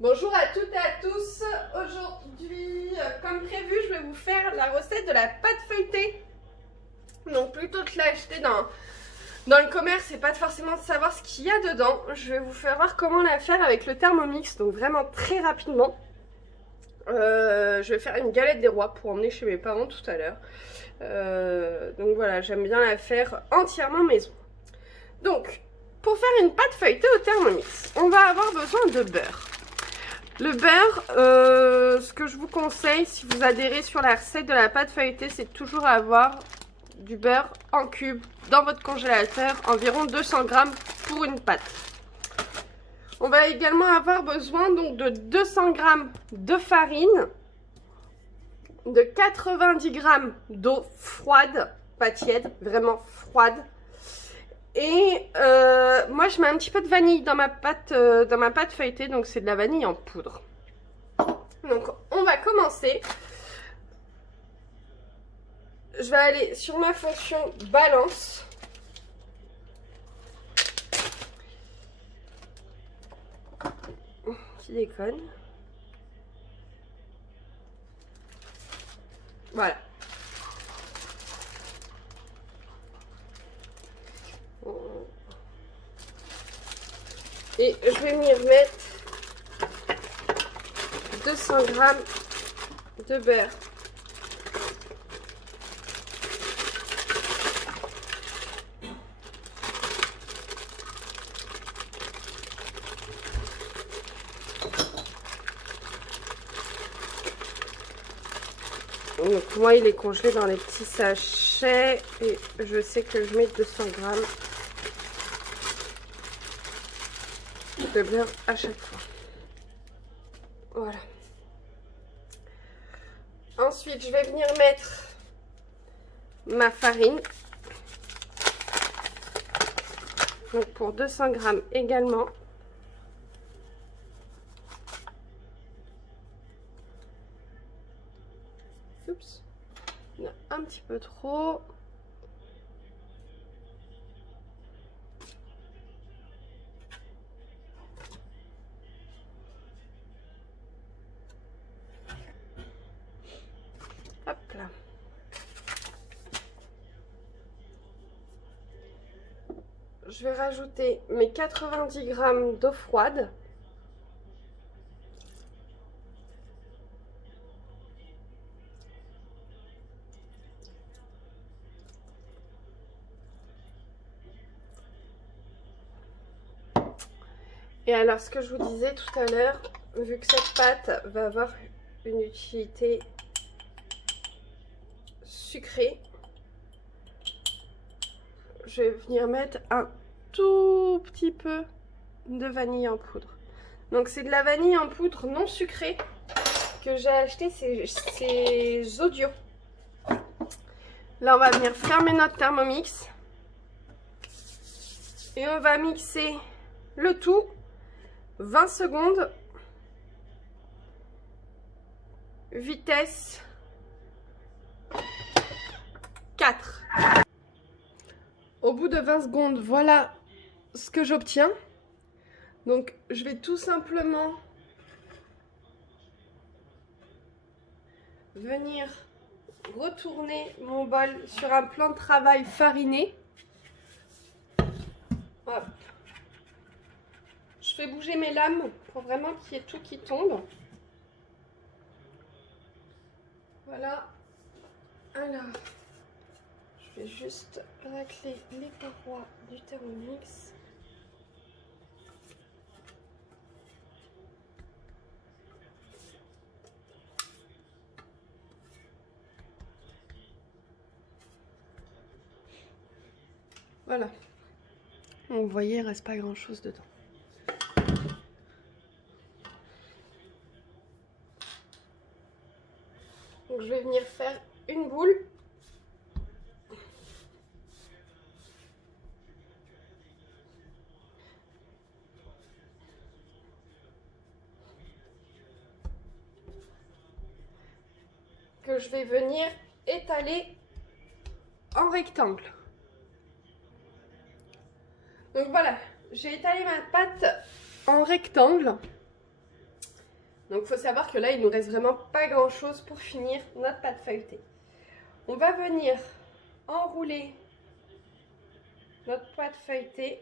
Bonjour à toutes et à tous. Aujourd'hui, comme prévu, je vais vous faire la recette de la pâte feuilletée. Donc plutôt que l'acheter dans le commerce et pas forcément de savoir ce qu'il y a dedans, je vais vous faire voir comment la faire avec le Thermomix. Donc vraiment très rapidement. Je vais faire une galette des rois pour emmener chez mes parents tout à l'heure. Donc voilà, j'aime bien la faire entièrement maison. Donc, pour faire une pâte feuilletée au Thermomix, on va avoir besoin de beurre. Le beurre, ce que je vous conseille si vous adhérez sur la recette de la pâte feuilletée, c'est toujours avoir du beurre en cube dans votre congélateur, environ 200 grammes pour une pâte. On va également avoir besoin donc de 200 grammes de farine, de 90 grammes d'eau froide, pas tiède, vraiment froide. Et moi je mets un petit peu de vanille dans ma pâte feuilletée, donc c'est de la vanille en poudre. Donc on va commencer. Je vais aller sur ma fonction balance. Qui déconne. Voilà. Et je vais venir mettre 200 grammes de beurre. Donc moi il est congelé dans les petits sachets et je sais que je mets 200 grammes de beurre à chaque fois. Voilà. Ensuite, je vais venir mettre ma farine. Donc pour 200 grammes également. Oups. Il y en a un petit peu trop. Hop là. Je vais rajouter mes 90 grammes d'eau froide. Et alors, ce que je vous disais tout à l'heure, vu que cette pâte va avoir une utilité sucrée, je vais venir mettre un tout petit peu de vanille en poudre. Donc c'est de la vanille en poudre non sucrée que j'ai acheté, c'est Zodio. Là on va venir fermer notre Thermomix et on va mixer le tout 20 secondes, vitesse 4. Au bout de 20 secondes, voilà ce que j'obtiens. Donc je vais tout simplement venir retourner mon bol sur un plan de travail fariné. Hop. Je fais bouger mes lames pour vraiment qu'il y ait tout qui tombe. Voilà. Alors, je vais juste racler les parois du Thermomix. Voilà. Donc, vous voyez, il ne reste pas grand chose dedans. Donc je vais venir faire une boule. Que je vais venir étaler en rectangle. Donc voilà, j'ai étalé ma pâte en rectangle. Donc il faut savoir que là, il nous reste vraiment pas grand chose pour finir notre pâte feuilletée. On va venir enrouler notre pâte feuilletée.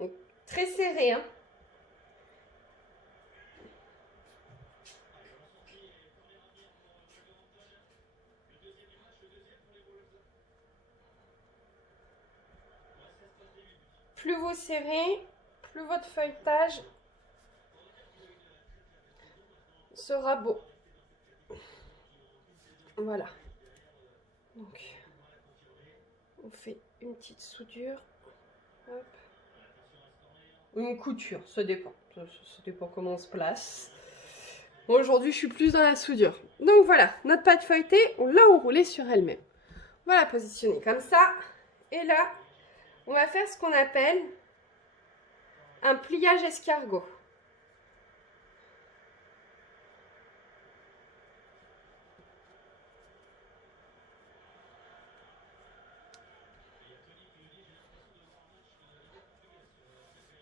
Donc très serré, hein. Plus vous serrez, plus votre feuilletage sera beau. Voilà. Donc, on fait une petite soudure. Hop. Ou une couture, ça dépend. Ça dépend comment on se place. Moi, aujourd'hui, je suis plus dans la soudure. Donc voilà, notre pâte feuilletée, on l'a enroulée sur elle-même. On va la positionner comme ça. Et là, on va faire ce qu'on appelle un pliage escargot.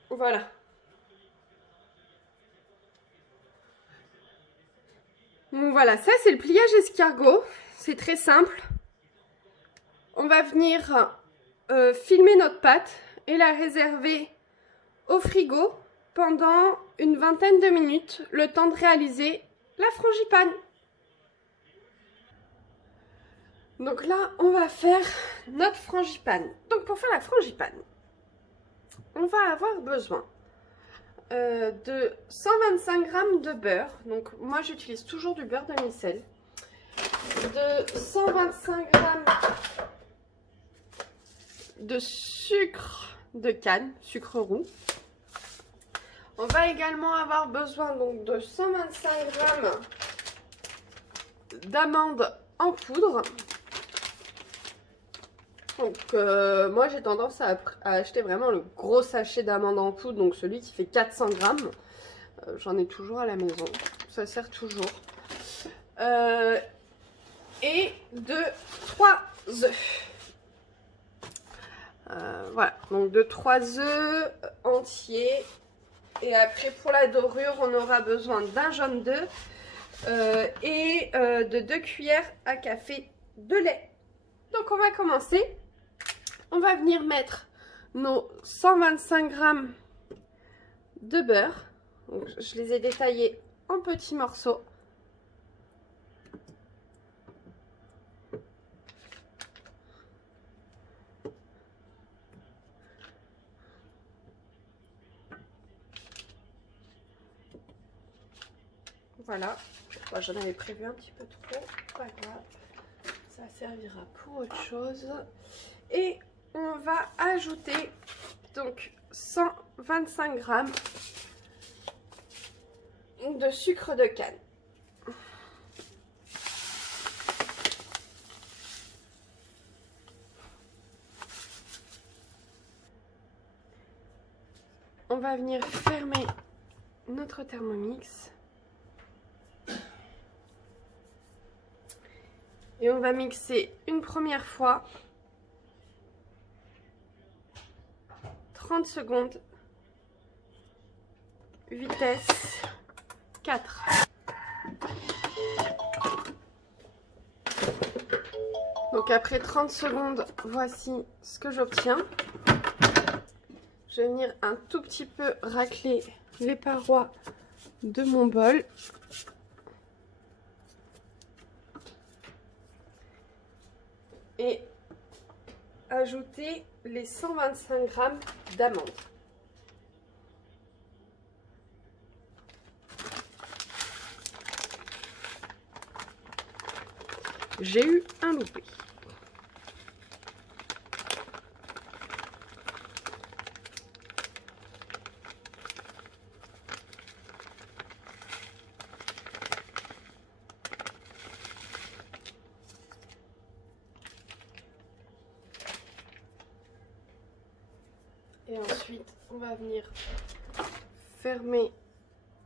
Voilà. Donc voilà, ça c'est le pliage escargot. C'est très simple. On va venir filmer notre pâte et la réserver au frigo pendant une vingtaine de minutes, le temps de réaliser la frangipane. Donc là, on va faire notre frangipane. Donc pour faire la frangipane, on va avoir besoin de 125 g de beurre. Donc moi, j'utilise toujours du beurre demi-sel. De 125 g de sucre de canne, sucre roux. On va également avoir besoin donc de 125 g d'amandes en poudre. Donc moi j'ai tendance à acheter vraiment le gros sachet d'amandes en poudre, donc celui qui fait 400 g. J'en ai toujours à la maison, ça sert toujours. Et de 3 œufs. Voilà, donc de 3 œufs entiers. Et après pour la dorure, on aura besoin d'un jaune d'œuf et de 2 cuillères à café de lait. Donc on va commencer. On va venir mettre nos 125 g de beurre. Donc, je les ai détaillés en petits morceaux. Voilà, bon, j'en avais prévu un petit peu trop, pas grave, ça servira pour autre chose. Et on va ajouter donc 125 g de sucre de canne. On va venir fermer notre Thermomix. Et on va mixer une première fois 30 secondes, vitesse 4. Donc après 30 secondes, voici ce que j'obtiens. Je vais venir un tout petit peu racler les parois de mon bol. Et ajouter les 125 g d'amandes. J'ai eu un loupé. Et ensuite, on va venir fermer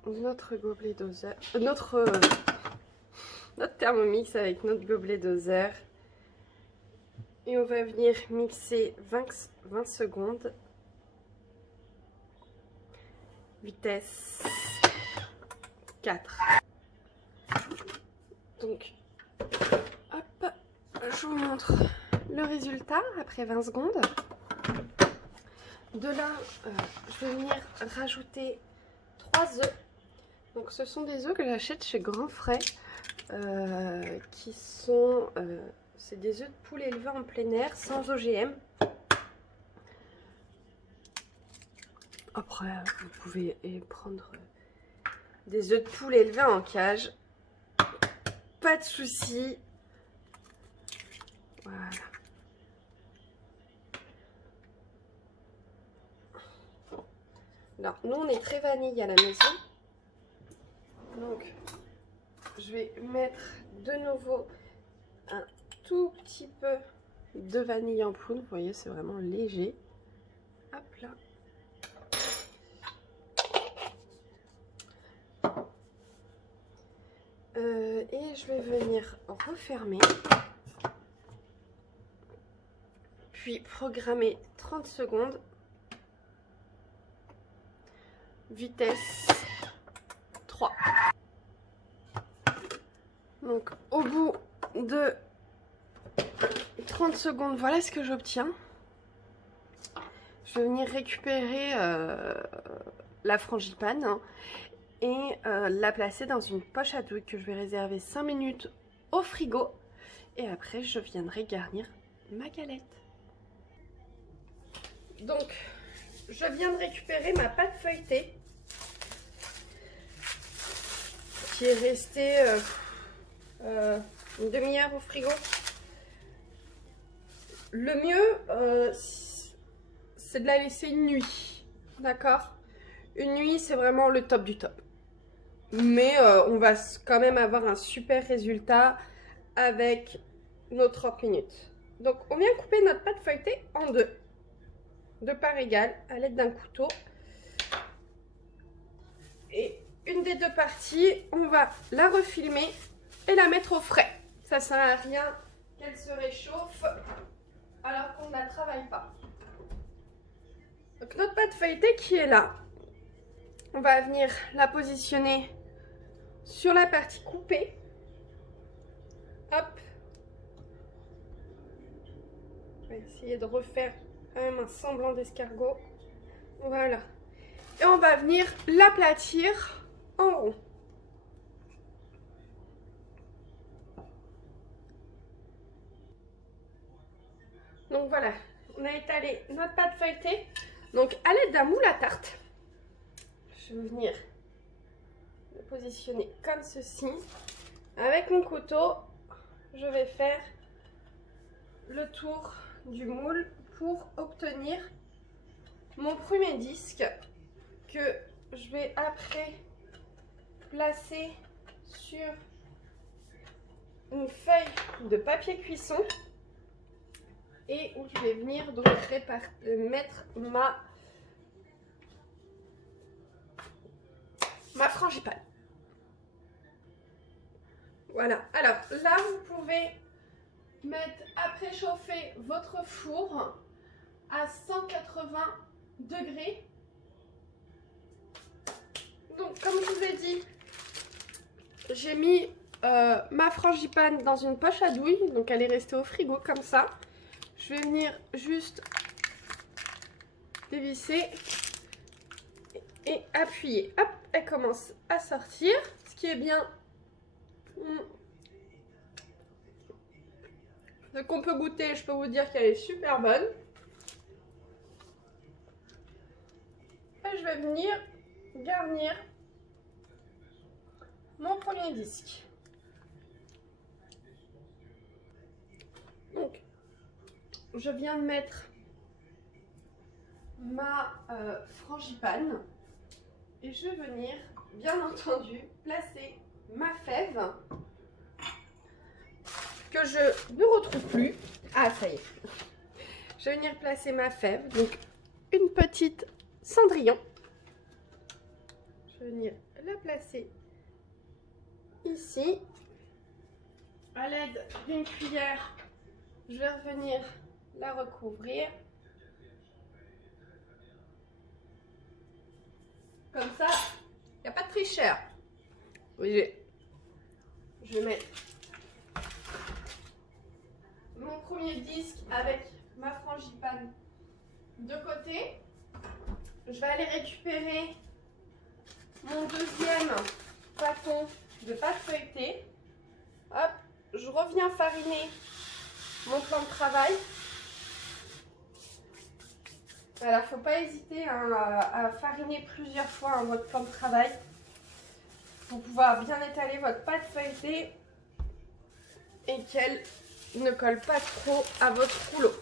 notre gobelet doseur, notre Thermomix avec notre gobelet doseur. Et on va venir mixer 20 secondes. vitesse 4. Donc, hop, je vous montre le résultat après 20 secondes. De là, je vais venir rajouter 3 œufs. Donc ce sont des œufs que j'achète chez Grand Frais, qui sont, c'est des œufs de poule élevés en plein air, sans OGM. Après, vous pouvez prendre des œufs de poule élevés en cage, pas de souci. Voilà. Alors, nous on est très vanille à la maison, donc je vais mettre de nouveau un tout petit peu de vanille en poudre. Vous voyez, c'est vraiment léger. Hop là. Et je vais venir refermer, puis programmer 30 secondes, vitesse 3. Donc au bout de 30 secondes, voilà ce que j'obtiens. Je vais venir récupérer la frangipane, hein, et la placer dans une poche à douille que je vais réserver 5 minutes au frigo. Et après, je viendrai garnir ma galette. Donc, je viens de récupérer ma pâte feuilletée qui est restée une demi-heure au frigo. Le mieux, c'est de la laisser une nuit. D'accord? Une nuit, c'est vraiment le top du top. Mais on va quand même avoir un super résultat avec nos 30 minutes. Donc on vient couper notre pâte feuilletée en deux, de part égale, à l'aide d'un couteau. Et une des deux parties, on va la refilmer et la mettre au frais. Ça ne sert à rien qu'elle se réchauffe alors qu'on ne la travaille pas. Donc notre pâte feuilletée qui est là, on va venir la positionner sur la partie coupée. Hop. Je vais essayer de refaire quand même un semblant d'escargot. Voilà. Et on va venir l'aplatir en rond. Donc voilà, on a étalé notre pâte feuilletée. Donc à l'aide d'un moule à tarte, je vais venir le positionner comme ceci. Avec mon couteau, je vais faire le tour du moule pour obtenir mon premier disque que je vais après placer sur une feuille de papier cuisson et où je vais venir donc mettre ma frangipane. Voilà, alors là vous pouvez mettre à préchauffer votre four à 180 degrés. Donc comme je vous ai dit, j'ai mis ma frangipane dans une poche à douille, donc elle est restée au frigo comme ça. Je vais venir juste dévisser et appuyer. Hop, elle commence à sortir. Ce qui est bien, ce qu'on peut goûter, je peux vous dire qu'elle est super bonne. Et je vais venir garnir mon premier disque. Donc, je viens de mettre ma frangipane et je vais venir, bien entendu, placer ma fève que je ne retrouve plus. Ah, ça y est. Je vais venir placer ma fève, donc une petite cendrillon. Je vais venir la placer ici. À l'aide d'une cuillère, je vais revenir la recouvrir. Comme ça, il n'y a pas de tricheur. Oui, je vais mettre mon premier disque avec ma frangipane de côté. Je vais aller récupérer mon deuxième bâton de pâte feuilletée. Hop, je reviens fariner mon plan de travail. Alors, faut pas hésiter à fariner plusieurs fois votre plan de travail pour pouvoir bien étaler votre pâte feuilletée et qu'elle ne colle pas trop à votre rouleau.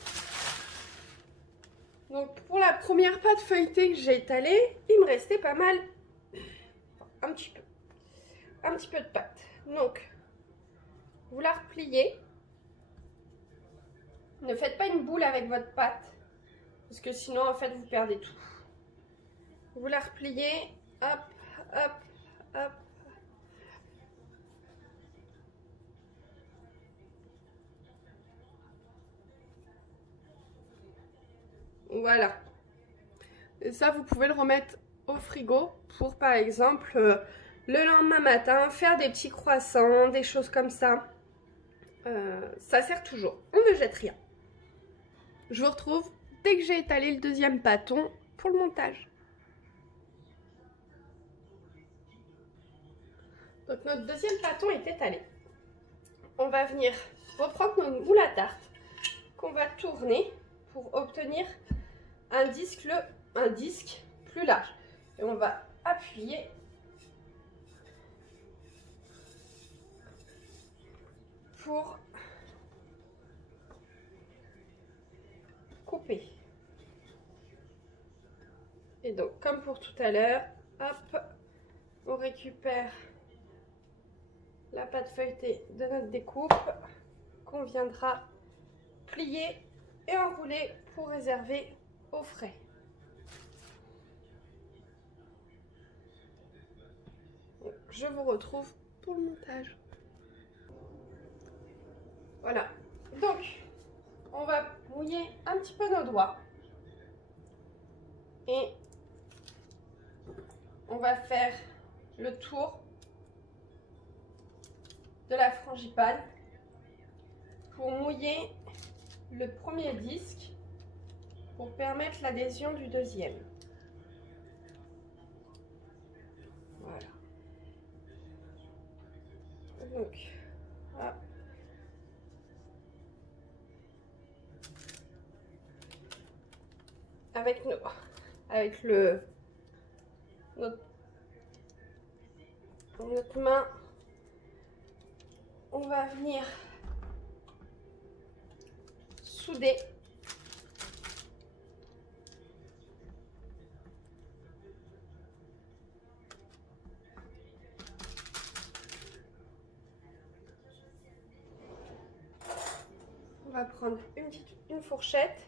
Donc, pour la première pâte feuilletée que j'ai étalée, il me restait pas mal, un petit peu de pâte. Donc, vous la repliez. Ne faites pas une boule avec votre pâte, parce que sinon, en fait, vous perdez tout. Vous la repliez, hop, hop, hop. Voilà. Et ça, vous pouvez le remettre au frigo pour, par exemple, le lendemain matin, faire des petits croissants, des choses comme ça. Ça sert toujours. On ne jette rien. Je vous retrouve dès que j'ai étalé le deuxième bâton pour le montage. Donc notre deuxième bâton est étalé. On va venir reprendre notre moule à tarte qu'on va tourner pour obtenir un disque plus large. Et on va appuyer pour couper. Et donc, comme pour tout à l'heure, hop, on récupère la pâte feuilletée de notre découpe qu'on viendra plier et enrouler pour réserver au frais. Je vous retrouve pour le montage. Voilà. Donc, on va mouiller un petit peu nos doigts. Et on va faire le tour de la frangipane pour mouiller le premier disque pour permettre l'adhésion du deuxième. Voilà. Donc, hop. Avec notre main, on va venir souder on va prendre une fourchette,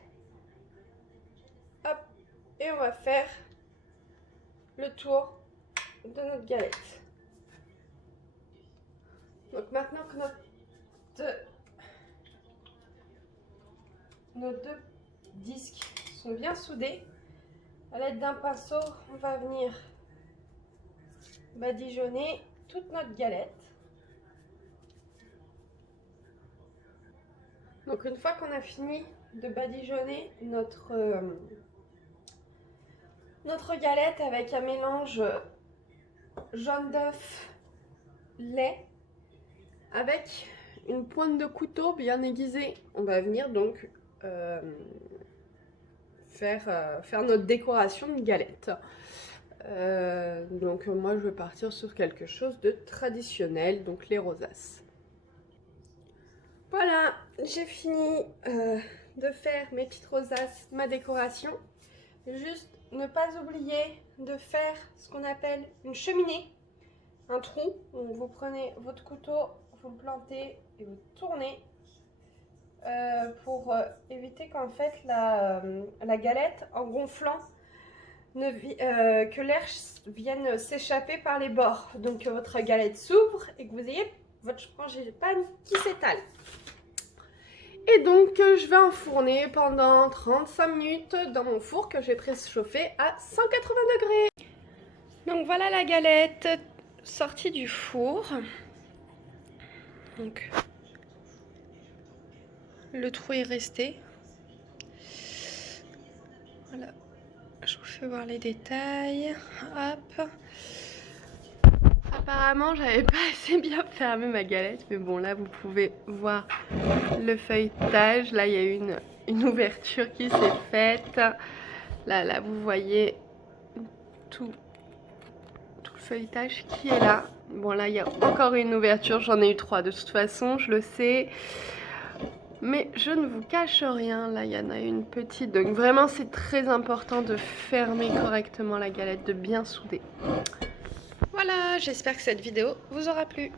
hop, et on va faire le tour de notre galette. Donc maintenant que nos deux disques sont bien soudés, à l'aide d'un pinceau, on va venir badigeonner toute notre galette. Donc une fois qu'on a fini de badigeonner notre galette avec un mélange jaune d'œuf, lait, avec une pointe de couteau bien aiguisée, on va venir donc faire notre décoration de galette. Donc moi je vais partir sur quelque chose de traditionnel, donc les rosaces. Voilà, j'ai fini de faire mes petites rosaces, ma décoration. Juste ne pas oublier de faire ce qu'on appelle une cheminée, un trou. Donc vous prenez votre couteau, vous le plantez et vous tournez pour éviter qu'en fait la galette, en gonflant, que l'air vienne s'échapper par les bords. Donc que votre galette s'ouvre et que vous ayez votre frangipane qui s'étale. Et donc je vais enfourner pendant 35 minutes dans mon four que j'ai préchauffé à 180 degrés. Donc voilà la galette sortie du four. Donc le trou est resté. Voilà, je vous fais voir les détails. Hop. Apparemment, j'avais pas assez bien fermé ma galette, mais bon, là vous pouvez voir le feuilletage. Là, il y a une ouverture qui s'est faite. Là, vous voyez tout le feuilletage qui est là. Bon, là, il y a encore une ouverture. J'en ai eu 3 de toute façon, je le sais. Mais je ne vous cache rien. Là, il y en a une petite. Donc, vraiment, c'est très important de fermer correctement la galette, de bien souder. Voilà, j'espère que cette vidéo vous aura plu.